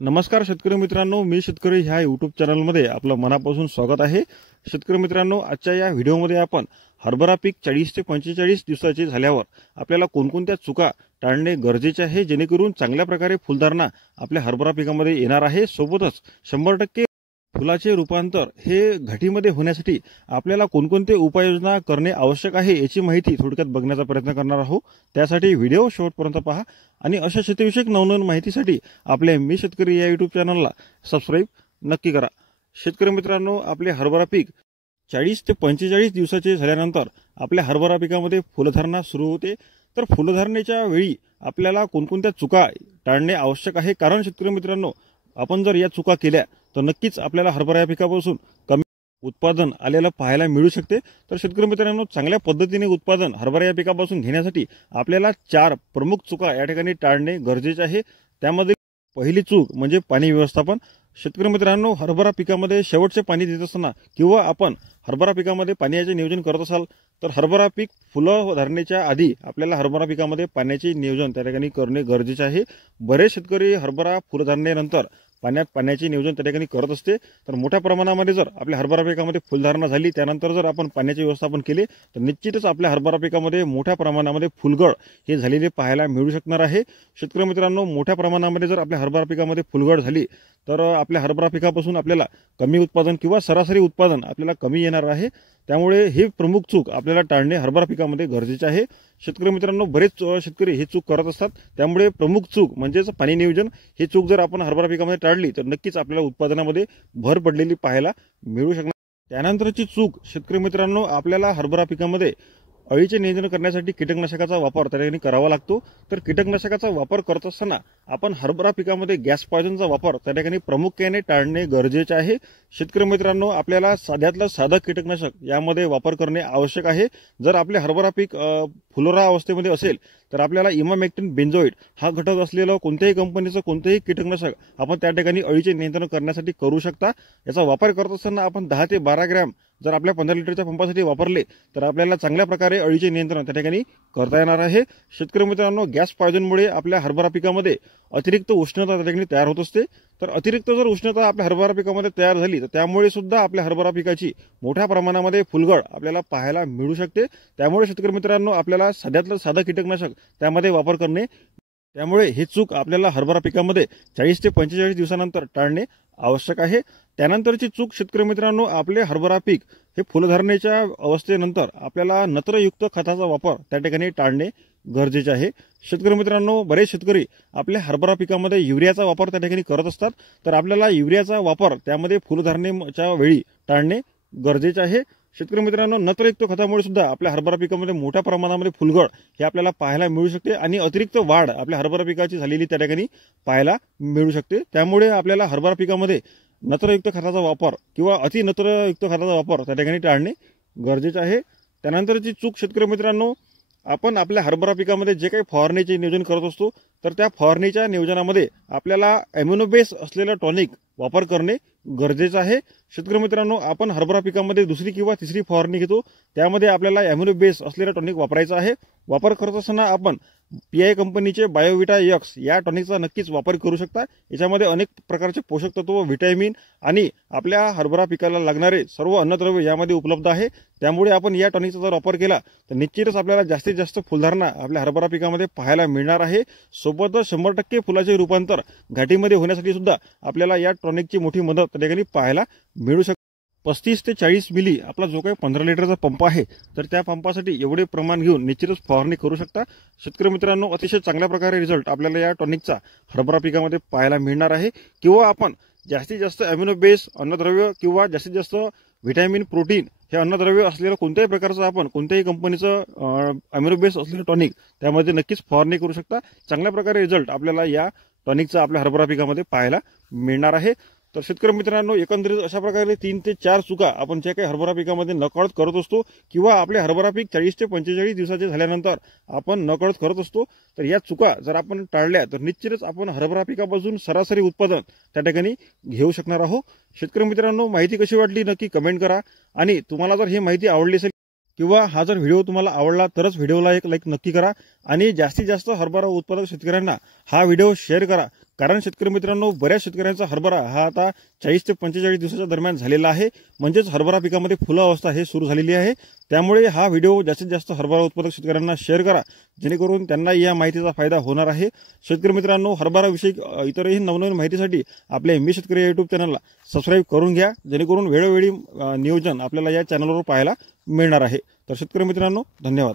नमस्कार शेतकरी मित्रांनो, मी शेतकरी ह्या यूट्यूब चॅनलमध्ये आपलं मनापासून स्वागत आहे। शेतकरी मित्रांनो, आजच्या या व्हिडिओमध्ये आपण हरभरा पीक 40 ते 45 दिवसाचे झाल्यावर आपल्याला कोणकोणत्या चुका टाळणे गरजेचे आहे, जेणेकरून चांगल्या प्रकारे फुलधारणा आपल्या हरभरा पिकामध्ये येणार आहे। सोबतच 100% फुलाचे रूपांतर हे घाटीमध्ये होण्यासाठी आपल्याला कोणकोणते उपाययोजना करणे आवश्यक आहे याची माहिती थोडक्यात बघण्याचा प्रयत्न करणार आहोत। त्यासाठी व्हिडिओ शेवटपर्यंत पहा आणि अशा शेतीविषयक नवनवीन माहितीसाठी आपले मी शेतकरी या यूट्यूब चॅनलला सबस्क्राइब नक्की करा। शेतकरी मित्रांनो, आपले हरभरा पीक 40 ते 45 दिवसाचे झाल्यानंतर आपल्या हरभरा पिकामध्ये फुलधारणा सुरू होते। तर फुलधारणेच्या वेळी आपल्याला कोणकोणत्या चुका टाळणे आवश्यक आहे, कारण शेतकरी मित्रांनो, आपण जर या चुका केल्या तर नक्कीच आपल्याला हरभरा या पिकापासून कमी उत्पादन आलेलं पाहायला मिळू शकते। तर शेतकरी मित्रांनो, चांगल्या पद्धतीने उत्पादन हरभरा या पिकापासून घेण्यासाठी आपल्याला 4 प्रमुख चुका या ठिकाणी टाळणे गरजेचे आहे। त्यामध्ये पहिली चूक म्हणजे पाणी व्यवस्थापन। शेतकरी मित्रांनो, हरभरा पिकामध्ये शेवटचे पाणी देत असताना किंवा आपण हरभरा पिकामध्ये पाण्याचे नियोजन करत असाल तर हरभरा पीक फुलं धरण्याच्या आधी आपल्याला हरभरा पिकामध्ये पाण्याचे नियोजन त्या ठिकाणी करणे गरजेचे आहे। बरेच शेतकरी हरभरा फुलधारणेनंतर पाण्याचे नियोजन त्या ठिकाणी करत असते। तर मोठ्या प्रमाणामध्ये जर आपल्या हरभरा पिकामध्ये फुलधारणा झाली, त्यानंतर जर आपण पाण्याचे व्यवस्थापन केले तर निश्चितच आपल्या हरभरा पिकामध्ये मोठ्या प्रमाणामध्ये फुलगळ हे झालेले पाहायला मिळू शकणार आहे। शेतकरी मित्रांनो, मोठ्या प्रमाणामध्ये जर आपल्या हरभरा पिकामध्ये फुलगळ झाली तर आपल्या हरभरा पिकापासून आपल्याला कमी उत्पादन किंवा सरासरी उत्पादन आपल्याला कमी येणार आहे। त्यामुळे हे प्रमुख चूक आपल्याला टाळणे हरभरा पिकामध्ये गरजेचे आहे। शेतकरी मित्रांनो, बरेच शेतकरी हे चूक करत असतात। त्यामुळे प्रमुख चूक म्हणजेच पाणी नियोजन हे चूक जर आपण हरभरा पिकामध्ये टाळली तर नक्कीच आपल्याला उत्पादनामध्ये भर पडलेली पाहायला मिळू शकणार। त्यानंतरची चूक शेतकरी मित्रांनो, आपल्याला हरभरा पिकामध्ये अळीचे नियंत्रण करण्यासाठी कीटकनाशकाचा वापर त्या ठिकाणी करावा लागतो। तर कीटकनाशकाचा वापर करत असताना आपण हरभरा पिकामध्ये गॅस पॉइझनचा वापर त्या ठिकाणी प्रामुख्याने टाळणे गरजेचे आहे। शेतकरी मित्रांनो, आपल्याला साध्यातलं साधं कीटकनाशक यामध्ये वापर करणे आवश्यक आहे। जर आपले हरभरा पीक फुलोरा अवस्थेमध्ये असेल तर आपल्याला इमामेक्टिन बेंझोएट हा घटक असलेलं कोणत्याही कंपनीचं कोणतेही कीटकनाशक आपण त्या ठिकाणी अळीचे नियंत्रण करण्यासाठी करू शकता। याचा वापर करत असताना आपण 10 ते 12 ग्रॅम जर आपल्या 15 लिटरच्या पंपासाठी वापरले तर आपल्याला चांगल्या प्रकारे अळीचे नियंत्रण त्या ठिकाणी करता येणार आहे। शेतकरी मित्रांनो, गॅस पॉइझनमुळे आपल्या हरभरा पिकामध्ये अतिरिक्त उष्णता त्या ठिकाणी तयार होत असते। तर अतिरिक्त जर उष्णता आपल्या हरभरा पिकामध्ये तयार झाली तर त्यामुळे सुद्धा आपल्या हरभरा पिकाची मोठ्या प्रमाणामध्ये फुलगळ आपल्याला पाहायला मिळू शकते। त्यामुळे शेतकरी मित्रांनो, आपल्याला साध्यातलं साधं कीटकनाशक त्यामध्ये वापर करणे, त्यामुळे ही चूक आपल्याला हरभरा पिकामध्ये 40 ते 45 दिवसानंतर टाळणे आवश्यक आहे। त्यानंतरची चूक शेतकरी मित्रांनो, आपले हरभरा पीक हे फुलधारणेच्या अवस्थेनंतर आपल्याला नत्रयुक्त खताचा वापर त्या ठिकाणी टाळणे गरजेचे आहे। शेतकरी मित्रांनो, बरेच शेतकरी आपल्या हरभरा पिकामध्ये युरियाचा वापर त्या ठिकाणी करत असतात। तर आपल्याला युरियाचा वापर त्यामध्ये फुलधारणेच्या वेळी टाळणे गरजेचे आहे। शेतकरी मित्रांनो, नत्रयुक्त खतामुळे सुद्धा आपल्या हरभरा पिकामध्ये मोठ्या प्रमाणामध्ये फुलगळ हे आपल्याला पाहायला मिळू शकते आणि अतिरिक्त वाढ आपल्या हरभरा पिकाची झालेली त्या ठिकाणी पाहायला मिळू शकते। त्यामुळे आपल्याला हरभरा पिकामध्ये नत्रयुक्त खताचा वापर किंवा अति नत्रयुक्त खताचा वापर त्या ठिकाणी टाळणे गरजेचे आहे। त्यानंतरची चूक शेतकरी मित्रांनो, आपण आपल्या हरभरा पिकामध्ये जे काही फवारणीचे नियोजन करत असतो तर त्या फवारणीच्या नियोजनामध्ये आपल्याला एम्युनोबेस असलेलं टॉनिक वापर करणे गरजेचं आहे। शेतकरी मित्रांनो, आपण हरभरा पिकामध्ये दुसरी किंवा तिसरी फवारणी घेतो, त्यामध्ये आपल्याला एम्युनोबेस असलेलं टॉनिक वापरायचं आहे। वापर करत असताना आपण पीआय कंपनीचे बायोविटा एक्स या टॉनिकचा नक्कीच वापर करू शकता। याच्यामध्ये अनेक प्रकारचे पोषक तत्व, व्हिटॅमिन आणि आपल्या हरभरा पिकाला लागणारे सर्व अन्नद्रव्य यामध्ये उपलब्ध आहे। त्यामुळे आपण या टॉनिकचा जर वापर केला तर निश्चितच आपल्याला जास्तीत जास्त फुलधारणा आपल्या हरभरा पिकामध्ये पाहायला मिळणार आहे। सोबतच 100% फुलाचे रूपांतर घाटीमध्ये होण्यासाठी सुद्धा आपल्याला या टॉनिकची मोठी मदत त्या ठिकाणी पाहायला मिळू शकते। 35 ते 40 मिली आपला जो काही 15 लिटरचा पंप आहे तर त्या पंपासाठी एवढे प्रमाण घेऊन निश्चितच फवारणी करू शकता। शेतकरी मित्रांनो, अतिशय चांगल्या प्रकारे रिझल्ट आपल्याला या टॉनिकचा हरभरा पिकामध्ये पाहायला मिळणार आहे। किंवा आपण जास्तीत जास्त अॅमिनो बेस अन्नद्रव्य किंवा जास्तीत जास्त व्हिटॅमिन, प्रोटीन हे अन्नद्रव्य असलेलं कोणत्याही प्रकारचं आपण कोणत्याही कंपनीचं अॅमिनो बेस असलेलं टॉनिक त्यामध्ये नक्कीच फवारणी करू शकता। चांगल्या प्रकारे रिझल्ट आपल्याला या टॉनिकचा आपल्या हरभरा पिकामध्ये पाहायला मिळणार आहे। तर शेतकरी मित्रांनो, एकंदरीत अशा प्रकारे 3 ते 4 चुका आपण ज्या काही हरभरा पिकामध्ये नकळत करत असतो किंवा आपले हरभरा पीक 40 ते 45 दिवसाचे झाल्यानंतर आपण नकळत करत असतो, तर या चुका जर आपण टाळल्या तर निश्चितच आपण हरभरा पिकापासून सरासरी उत्पादन त्या ठिकाणी घेऊ शकणार आहोत। शेतकरी मित्रांनो, माहिती कशी वाटली नक्की कमेंट करा आणि तुम्हाला जर ही माहिती आवडली असेल किंवा हा जर व्हिडिओ तुम्हाला आवडला तरच व्हिडिओला एक लाईक नक्की करा आणि जास्तीत जास्त हरभरा उत्पादक शेतकऱ्यांना हा व्हिडिओ शेअर करा, कारण शेतकरी मित्रांनो, बऱ्याच शेतकऱ्यांचा हरभरा हा आता 40 ते 45 दिवसाच्या दरम्यान झालेला आहे, म्हणजेच हरभरा पिकामध्ये फुलावस्था हे सुरू झालेली आहे। त्यामुळे हा व्हिडिओ जास्तीत जास्त हरभरा उत्पादक शेतकऱ्यांना शेअर करा, जेणेकरून त्यांना या माहितीचा फायदा होणार आहे। शेतकरी मित्रांनो, हरभरा विषयी इतरही नवनवीन माहितीसाठी आपल्या मी शेतकरी युट्यूब चॅनलला सबस्क्राईब करून घ्या, जेणेकरून वेळोवेळी नियोजन आपल्याला या चॅनलवर पाहायला मिळणार आहे। तर शेतकरी मित्रांनो, धन्यवाद।